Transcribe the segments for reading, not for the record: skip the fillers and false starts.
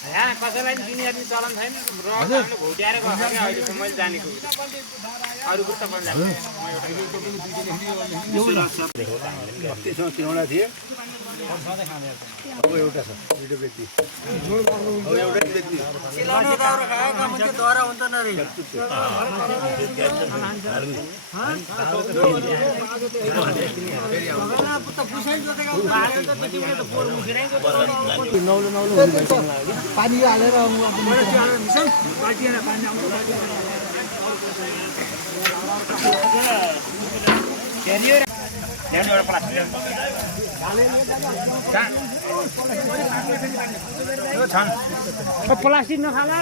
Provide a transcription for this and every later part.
यहाँ कसैलाई दिने आदमी चलन छैन रक्तले भुट्याएर गएको क्या अहिलेसम्म मैले जानेको अरू कुरो त त्यसमा तिनवटा थिए अब एउटा छ दुईटा व्यक्ति अब एउटै व्यक्ति सिलाउनु दाउरा खाएको मान्छे द्वारा हुन्छ न रे पानी हालेर प्लास्टिक नखाला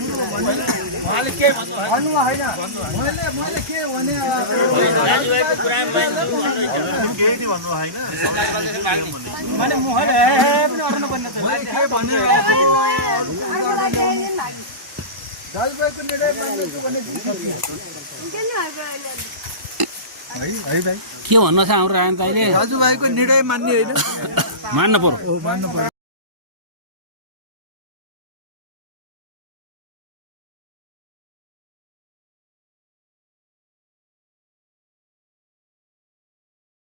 उहाँले के भन्नु होइन मैले के भने दाजुभाइको कुरा केही नि भन्नु होइन मैले मुखै पनि अड्नु पर्ने के भने दाजुभाइको निर्णय मान्छु भने के भन्न छ हाम्रो आयन दाइले दाजुभाइको निर्णय मान्ने होइन मान्नु पर्यो